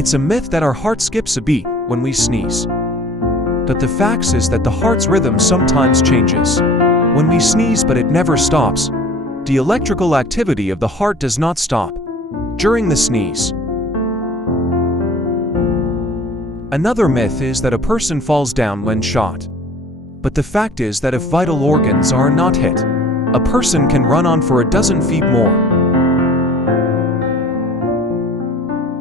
It's a myth that our heart skips a beat when we sneeze. But the fact is that the heart's rhythm sometimes changes. When we sneeze but it never stops, the electrical activity of the heart does not stop during the sneeze. Another myth is that a person falls down when shot. But the fact is that if vital organs are not hit, a person can run on for a dozen feet more.